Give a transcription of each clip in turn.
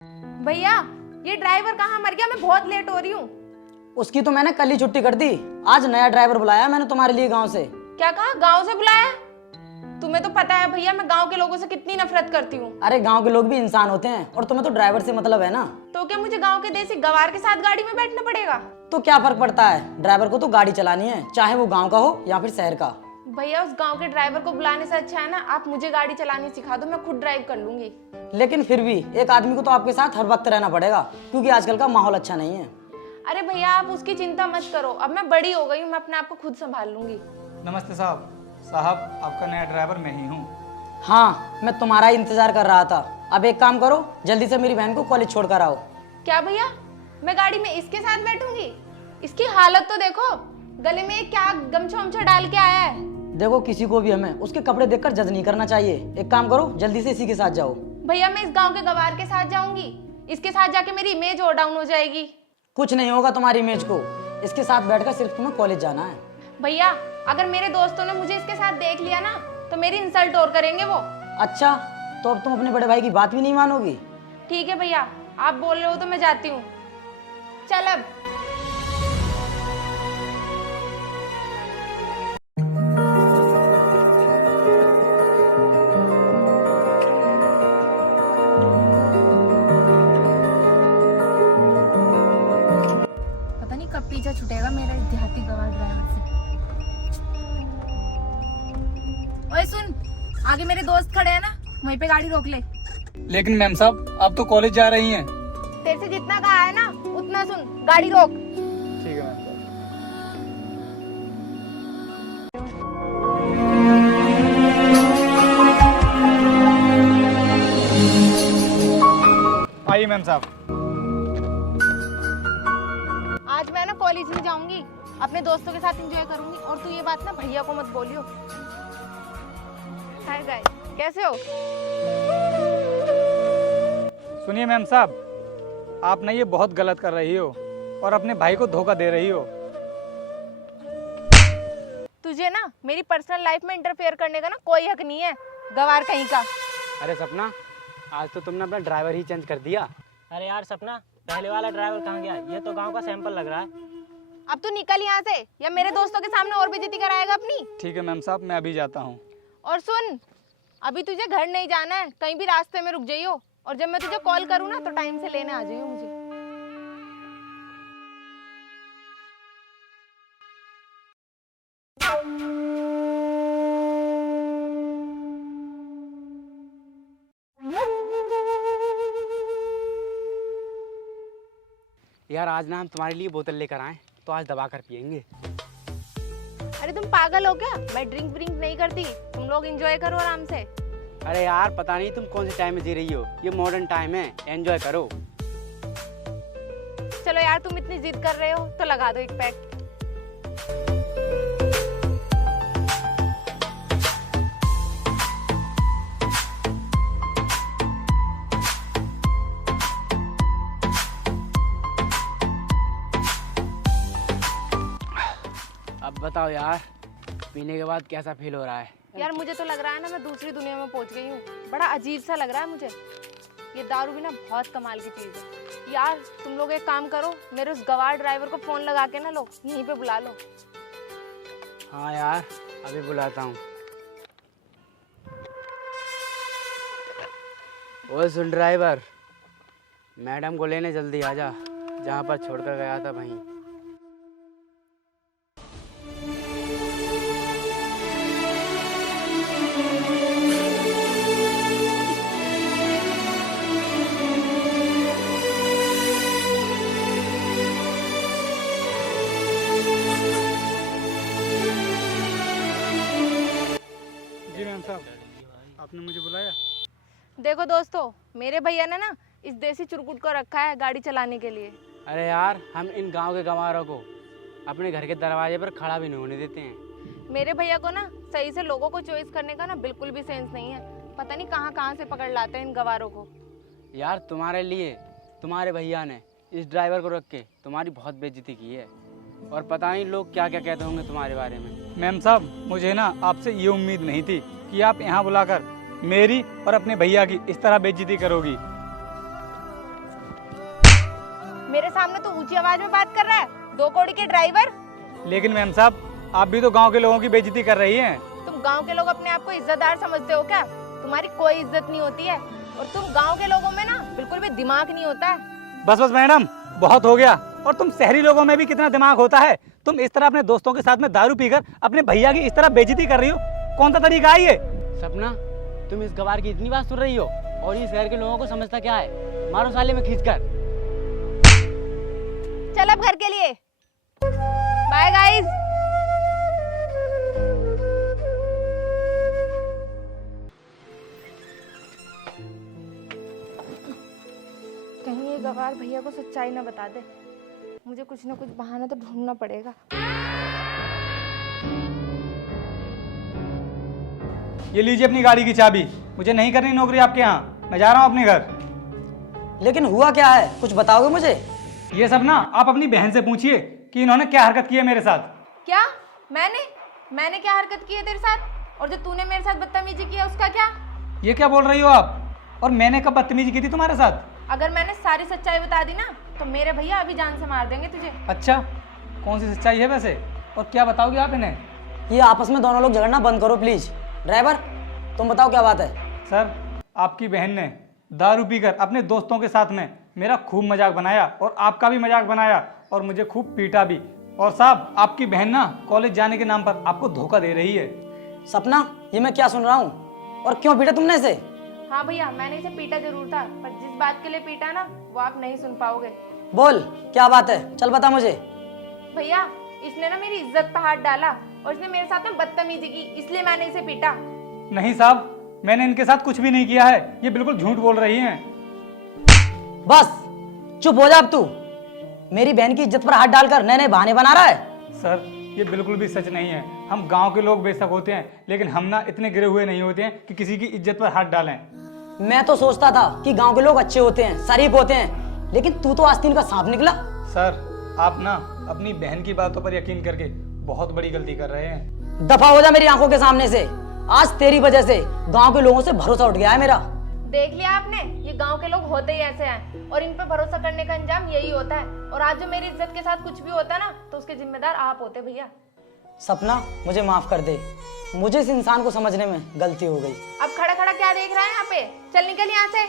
भैया ये ड्राइवर कहाँ मर गया, मैं बहुत लेट हो रही हूँ। उसकी तो मैंने कल ही छुट्टी कर दी। आज नया ड्राइवर बुलाया मैंने तुम्हारे लिए गांव से। क्या कहा, गांव से बुलाया? तुम्हें तो पता है भैया मैं गांव के लोगों से कितनी नफरत करती हूँ। अरे गांव के लोग भी इंसान होते हैं और तुम्हें तो ड्राइवर से मतलब है ना। तो क्या मुझे गांव के देसी गवार के साथ गाड़ी में बैठना पड़ेगा? तो क्या फर्क पड़ता है, ड्राइवर को तो गाड़ी चलानी है, चाहे वो गाँव का हो या फिर शहर का। भैया उस गांव के ड्राइवर को बुलाने से अच्छा है ना आप मुझे गाड़ी चलानी सिखा दो, मैं खुद ड्राइव कर लूंगी। लेकिन फिर भी एक आदमी को तो आपके साथ हर वक्त रहना पड़ेगा, क्योंकि आजकल का माहौल अच्छा नहीं है। अरे भैया आप उसकी चिंता मत करो, अब मैं बड़ी हो गई हूँ, मैं अपने आप को खुद संभाल लूंगी। नमस्ते साहब। साहब आपका नया ड्राइवर मैं ही हूँ। हाँ, मैं तुम्हारा ही इंतजार कर रहा था। अब एक काम करो, जल्दी से मेरी बहन को कॉलेज छोड़ कर आओ। क्या भैया मैं गाड़ी में इसके साथ बैठूंगी? इसकी हालत तो देखो, गले में क्या गमछा वमछा डाल के आया है। देखो किसी को भी हमें उसके कपड़े देखकर जज नहीं करना चाहिए। एक काम करो, जल्दी से इसी के साथ जाओ। भैया मैं इस गांव के गवार के साथ जाऊंगी, इसके साथ जाके मेरी इमेज और डाउन हो जाएगी। कुछ नहीं होगा तुम्हारी इमेज को, इसके साथ बैठकर सिर्फ तुम्हें कॉलेज जाना है। भैया अगर मेरे दोस्तों ने मुझे इसके साथ देख लिया ना तो मेरी इंसल्ट और करेंगे वो। अच्छा, तो अब तुम अपने बड़े भाई की बात भी नहीं मानोगी? ठीक है भैया, आप बोल रहे हो तो मैं जाती हूँ। चल अब। पता नहीं कब पीछा छूटेगा मेरा इस देहाती गवार ड्राइवर से। ओए सुन, आगे मेरे दोस्त खड़े हैं ना, वहीं पे गाड़ी रोक ले। लेकिन मैम साहब आप तो कॉलेज जा रही हैं। तेरे से जितना कहा है ना उतना सुन, गाड़ी रोक। ठीक है मैम साहब। आइए मैम साहब। आज मैं ना कॉलेज नहीं जाऊंगी, अपने दोस्तों के साथ एंजॉय करूंगी। और तू ये बात ना भैया को मत बोलियो। हाय गाइस, कैसे हो? सुनिए मैम साहब, आप ना ये बहुत गलत कर रही हो और अपने भाई को धोखा दे रही हो। तुझे ना मेरी पर्सनल लाइफ में इंटरफेयर करने का ना कोई हक नहीं है, गवार कहीं का। अरे सपना, आज तो तुमने अपना ड्राइवर ही चेंज कर दिया। अरे यार सपना, पहले वाला ड्राइवर कहाँ गया? ये तो गांव का सैंपल लग रहा है। अब तू निकल यहाँ से, या मेरे दोस्तों के सामने और बेइज्जती कराएगा अपनी। ठीक है मैम साहब, मैं अभी जाता हूँ। और सुन, अभी तुझे घर नहीं जाना है, कहीं भी रास्ते में रुक जाइयो, और जब मैं तुझे कॉल करूँ ना तो टाइम से लेने आ जाइयो मुझे। यार आज ना हम तुम्हारे लिए बोतल लेकर आए, तो आज दबा कर पियेंगे। अरे तुम पागल हो क्या? मैं ड्रिंक व्रिंक नहीं करती, तुम लोग एंजॉय करो आराम से। अरे यार पता नहीं तुम कौन से टाइम में जी रही हो, ये मॉडर्न टाइम है, एंजॉय करो। चलो यार, तुम इतनी जिद कर रहे हो तो लगा दो एक पैक। अब बताओ यार, पीने के बाद कैसा फील हो रहा है? यार मुझे तो लग रहा है ना मैं दूसरी दुनिया में पहुंच गई हूँ, बड़ा अजीब सा लग रहा है मुझे। ये दारू भी ना बहुत कमाल की चीज है। यार तुम लोग एक काम करो, मेरे उस गवार ड्राइवर को फोन लगा के ना लो यहीं पे बुला लो। हाँ यार, अभी बुलाता हूँ। ओए सुन ड्राइवर, मैडम को लेने जल्दी आ जा, जहाँ पर छोड़कर गया था वहीं। जी मैम साहब, आपने मुझे बुलाया? देखो दोस्तों, मेरे भैया ने ना इस देसी चुरकुट को रखा है गाड़ी चलाने के लिए। अरे यार, हम इन गांव के गंवारों को अपने घर के दरवाजे पर खड़ा भी नहीं होने देते हैं। मेरे भैया को ना सही से लोगों को चॉइस करने का ना बिल्कुल भी सेंस नहीं है। पता नहीं कहाँ कहाँ से पकड़ लाते हैं इन गवारों को। यार तुम्हारे लिए तुम्हारे भैया ने इस ड्राइवर को रख के तुम्हारी बहुत बेइज्जती की है, और पता नहीं लोग क्या क्या कहते होंगे तुम्हारे बारे में। मैम साहब, मुझे ना आपसे ये उम्मीद नहीं थी कि आप यहाँ बुलाकर मेरी और अपने भैया की इस तरह बेइज्जती करोगी। ऊंची आवाज में बात कर रहा है? 2 कौड़ी के ड्राइवर। लेकिन मैम साहब, आप भी तो गांव के लोगों की बेइज्जती कर रही हैं। तुम गांव के लोग अपने आप को इज्जतदार समझते हो क्या? तुम्हारी कोई इज्जत नहीं होती है, और तुम गांव के लोगों में ना बिल्कुल भी दिमाग नहीं होता है। बस बस मैडम, बहुत हो गया। और तुम शहरी लोगों में भी कितना दिमाग होता है? तुम इस तरह अपने दोस्तों के साथ में दारू पीकर अपने भैया की इस तरह बेइज्जती कर रही हो, कौन सा तरीका है ये? सपना, तुम इस गवार की इतनी बात सुन रही हो और ये शहर के लोगों को समझता क्या है? मारो साले में खींचकर। चल अब घर के लिए, बाय गाइस। कहीं ये गवार भैया को सच्चाई ना बता दे। मुझे कुछ ना कुछ बहाना तो ढूंढना पड़ेगा। ये लीजिए अपनी गाड़ी की चाबी। मुझे नहीं करनी नौकरी आपके यहाँ, मैं जा रहा हूँ अपने घर। लेकिन हुआ क्या है, कुछ बताओगे मुझे? ये सब ना आप अपनी बहन से पूछिए कि इन्होंने क्या हरकत की है मेरे साथ। क्या? मैंने क्या हरकत की है तेरे साथ? और जो तूने मेरे साथ बदतमीजी की है उसका क्या? ये क्या बोल रही हो आप? और मैंने कब बदतमीजी की थी तुम्हारे साथ? अगर मैंने सारी सच्चाई बता दी ना तो मेरे भैया अभी जान से मार देंगे तुझे। अच्छा, कौन सी सच्चाई है वैसे, और क्या बताओगे आप इन्हें? ये आपस में दोनों लोग झगड़ना बंद करो प्लीज। ड्राइवर, तुम बताओ क्या बात है? सर, आपकी बहन ने दारू पीकर अपने दोस्तों के साथ में मेरा खूब मजाक बनाया और आपका भी मजाक बनाया और मुझे खूब पीटा भी। और साहब, आपकी बहन ना कॉलेज जाने के नाम पर आपको धोखा दे रही है। सपना, ये मैं क्या सुन रहा हूँ, और क्यों पीटा तुमने इसे? हाँ भैया, मैंने इसे पीटा जरूर था, पर जिस बात के लिए पीटा ना वो आप नहीं सुन पाओगे। बोल, क्या बात है, चल बता मुझे। भैया, इसने ना मेरी इज्जत पे हाथ डाला और इसने मेरे साथ में बदतमीजी की, इसलिए मैंने इसे पीटा। नहीं साहब, मैंने इनके साथ कुछ भी नहीं किया है, ये बिल्कुल झूठ बोल रही हैं। बस चुप हो जा अब तू। मेरी बहन की इज्जत पर हाथ डालकर नए नए बहाने बना रहा है। सर, ये बिल्कुल भी सच नहीं है। हम गांव के लोग बेशक होते हैं, लेकिन हम ना इतने गिरे हुए नहीं होते हैं कि किसी की इज्जत पर हाथ डालें। मैं तो सोचता था कि गांव के लोग अच्छे होते हैं, शरीफ होते हैं, लेकिन तू तो आस्तीन का सांप निकला। सर, आप ना अपनी बहन की बातों पर यकीन करके बहुत बड़ी गलती कर रहे हैं। दफा हो जा मेरी आंखों के सामने से। आज तेरी वजह से गांव के लोगों से भरोसा उठ गया है मेरा। देख लिया आपने, ये गांव के लोग होते ही ऐसे हैं और इन पे भरोसा करने का अंजाम यही होता है। और आज जो मेरी इज्जत के साथ कुछ भी होता है ना तो उसके जिम्मेदार आप होते भैया। सपना, मुझे माफ कर दे, मुझे इस इंसान को समझने में गलती हो गई। अब खड़ा खड़ा क्या देख रहा है यहाँ पे? चल निकल यहाँ से।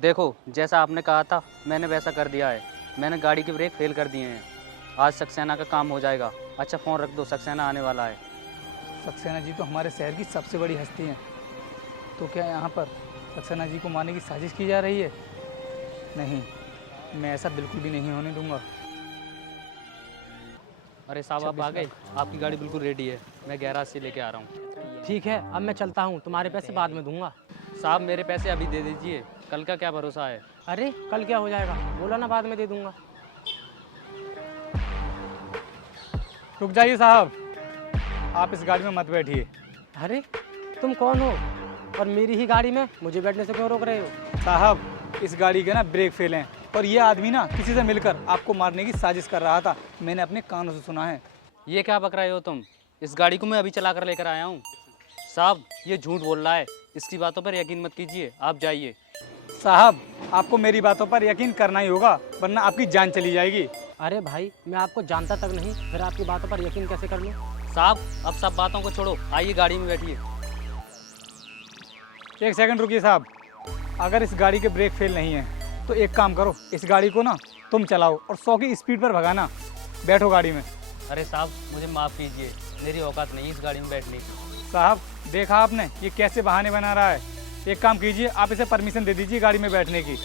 देखो, जैसा आपने कहा था मैंने वैसा कर दिया है। मैंने गाड़ी के ब्रेक फेल कर दिए हैं। आज सक्सेना का काम हो जाएगा। अच्छा, फ़ोन रख दो, सक्सेना आने वाला है। सक्सेना जी तो हमारे शहर की सबसे बड़ी हस्ती हैं, तो क्या यहाँ पर सक्सेना जी को मारने की साजिश की जा रही है? नहीं, मैं ऐसा बिल्कुल भी नहीं होने दूंगा। अरे साहब, आप आ गए? आपकी गाड़ी बिल्कुल रेडी है, मैं गैराज से लेके आ रहा हूँ। ठीक है, अब मैं चलता हूँ, तुम्हारे पैसे बाद में दूंगा। साहब, मेरे पैसे अभी दे दीजिए, कल का क्या भरोसा है? अरे कल क्या हो जाएगा, बोला ना बाद में दे दूंगा। रुक जाइए साहब, आप इस गाड़ी में मत बैठिए। अरे तुम कौन हो और मेरी ही गाड़ी में मुझे बैठने से क्यों रोक रहे हो? साहब, इस गाड़ी के ना ब्रेक फेल हैं और ये आदमी ना किसी से मिलकर आपको मारने की साजिश कर रहा था। मैंने अपने कानों से सुना है। ये क्या बक रहे हो तुम? इस गाड़ी को मैं अभी चला कर लेकर आया हूँ। साहब, ये झूठ बोल रहा है, इसकी बातों पर यकीन मत कीजिए, आप जाइए। साहब, आपको मेरी बातों पर यकीन करना ही होगा, वरना आपकी जान चली जाएगी। अरे भाई, मैं आपको जानता तक नहीं, फिर आपकी बातों पर यकीन कैसे कर लूँ? साहब, अब सब बातों को छोड़ो, आइए गाड़ी में बैठिए। एक सेकंड रुकिए साहब, अगर इस गाड़ी के ब्रेक फेल नहीं है तो एक काम करो, इस गाड़ी को ना तुम चलाओ और 100 की स्पीड पर भगाना। बैठो गाड़ी में। अरे साहब, मुझे माफ़ कीजिए, मेरी औकात नहीं इस गाड़ी में बैठने की। साहब, देखा आपने ये कैसे बहाने बना रहा है। एक काम कीजिए, आप इसे परमिशन दे दीजिए गाड़ी में बैठने की।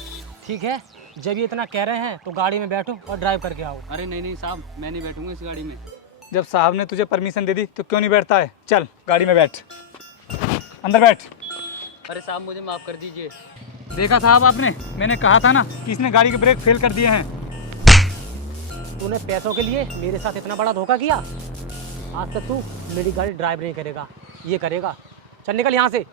ठीक है, जब ये इतना कह रहे हैं तो गाड़ी में बैठो और ड्राइव करके आओ। अरे नहीं नहीं साहब, मैं नहीं बैठूंगा इस गाड़ी में। जब साहब ने तुझे परमिशन दे दी तो क्यों नहीं बैठता है? चल गाड़ी में बैठ, अंदर बैठ। अरे साहब, मुझे माफ़ कर दीजिए। देखा साहब आपने, मैंने कहा था ना कि इसने गाड़ी के ब्रेक फेल कर दिए हैं। तूने पैसों के लिए मेरे साथ इतना बड़ा धोखा किया। आज तक तू मेरी गाड़ी ड्राइव नहीं करेगा, ये करेगा। चल निकल यहाँ से।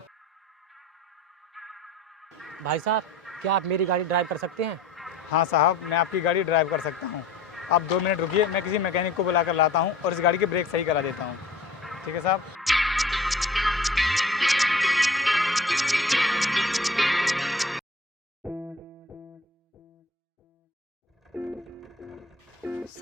भाई साहब, क्या आप मेरी गाड़ी ड्राइव कर सकते हैं? हाँ साहब, मैं आपकी गाड़ी ड्राइव कर सकता हूँ। आप 2 मिनट रुकिए, मैं किसी मैकेनिक को बुला कर लाता हूँ और इस गाड़ी के ब्रेक सही करा देता हूँ। ठीक है साहब।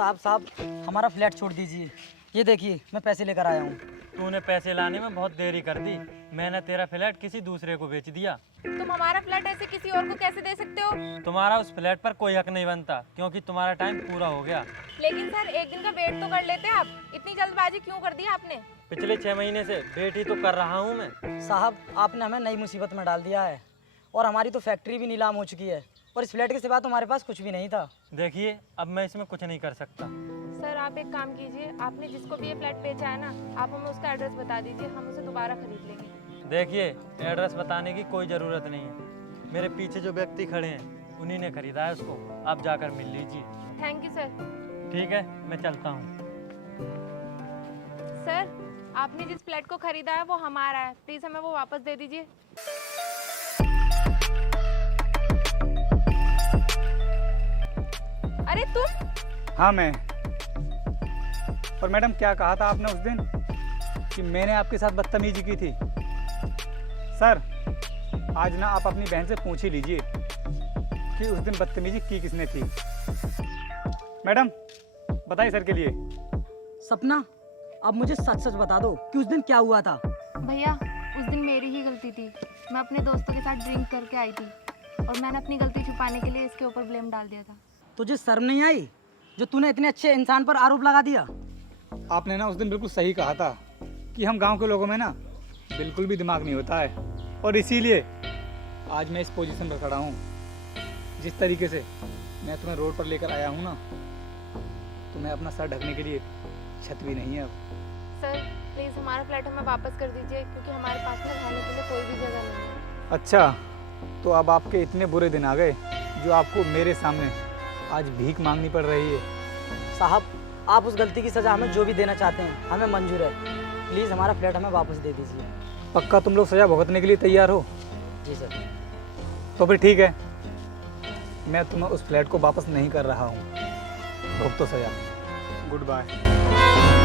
साहब हमारा फ्लैट छोड़ दीजिए। ये देखिए मैं पैसे लेकर आया हूँ। तूने पैसे लाने में बहुत देरी कर दी। मैंने तेरा फ्लैट किसी दूसरे को बेच दिया। तुम हमारा फ्लैट ऐसे किसी और को कैसे दे सकते हो? तुम्हारा उस फ्लैट पर कोई हक नहीं बनता, क्योंकि तुम्हारा टाइम पूरा हो गया। लेकिन सर एक दिन का वेट तो कर लेते आप, इतनी जल्दबाजी क्यों कर दी आपने? पिछले 6 महीने से वेट ही तो कर रहा हूँ मैं। साहब आपने हमें नई मुसीबत में डाल दिया है और हमारी तो फैक्ट्री भी नीलाम हो चुकी है और इस फ्लैट के सिवा तो हमारे पास कुछ भी नहीं था। देखिए अब मैं इसमें कुछ नहीं कर सकता। सर आप एक काम कीजिए, आपने जिसको भी ये फ्लैट बेचा है ना, आप हमें उसका एड्रेस बता दीजिए, हम उसे दोबारा खरीद लेंगे। देखिए एड्रेस बताने की कोई ज़रूरत नहीं है। मेरे पीछे जो व्यक्ति खड़े हैं उन्हीं ने खरीदा है उसको। आप जाकर मिल लीजिए। Thank you sir. ठीक है मैं चलता हूँ। सर आपने जिस फ्लैट को खरीदा है वो हमारा है, प्लीज़ हमें वो वापस दे दीजिए। अरे तुम? हाँ मैं। और मैडम क्या कहा था आपने उस दिन कि मैंने आपके साथ बदतमीजी की थी? सर आज ना आप अपनी बहन से पूछ ही लीजिए कि उस दिन बदतमीजी की किसने थी। मैडम बताइए सर के लिए। सपना अब मुझे सच सच बता दो कि उस दिन क्या हुआ था। भैया उस दिन मेरी ही गलती थी, मैं अपने दोस्तों के साथ ड्रिंक करके आई थी और मैंने अपनी गलती छुपाने के लिए इसके ऊपर ब्लेम डाल दिया था। तुझे शर्म नहीं आई जो तूने इतने अच्छे इंसान पर आरोप लगा दिया? आपने ना उस दिन बिल्कुल सही कहा था कि हम गांव के लोगों में ना बिल्कुल भी दिमाग नहीं होता है और इसीलिए आज मैं इस पोजीशन पर खड़ा हूँ। जिस तरीके से मैं तुम्हें रोड पर लेकर आया हूँ ना, तुम्हें अपना सर ढकने के लिए छत भी नहीं है अब। सर प्लीज़ हमारा फ्लैट हमें वापस कर दीजिए, क्योंकि हमारे पास में रहने के लिए कोई भी जगह नहीं है। अच्छा तो अब आपके इतने बुरे दिन आ गए जो आपको मेरे सामने आज भीख मांगनी पड़ रही है। साहब आप उस गलती की सज़ा हमें जो भी देना चाहते हैं हमें मंजूर है। प्लीज़ हमारा फ्लैट हमें वापस दे दीजिए। पक्का तुम लोग सज़ा भुगतने के लिए तैयार हो? जी सर। तो फिर ठीक है, मैं तुम्हें उस फ्लैट को वापस नहीं कर रहा हूँ। भुगतो सज़ा। Good bye.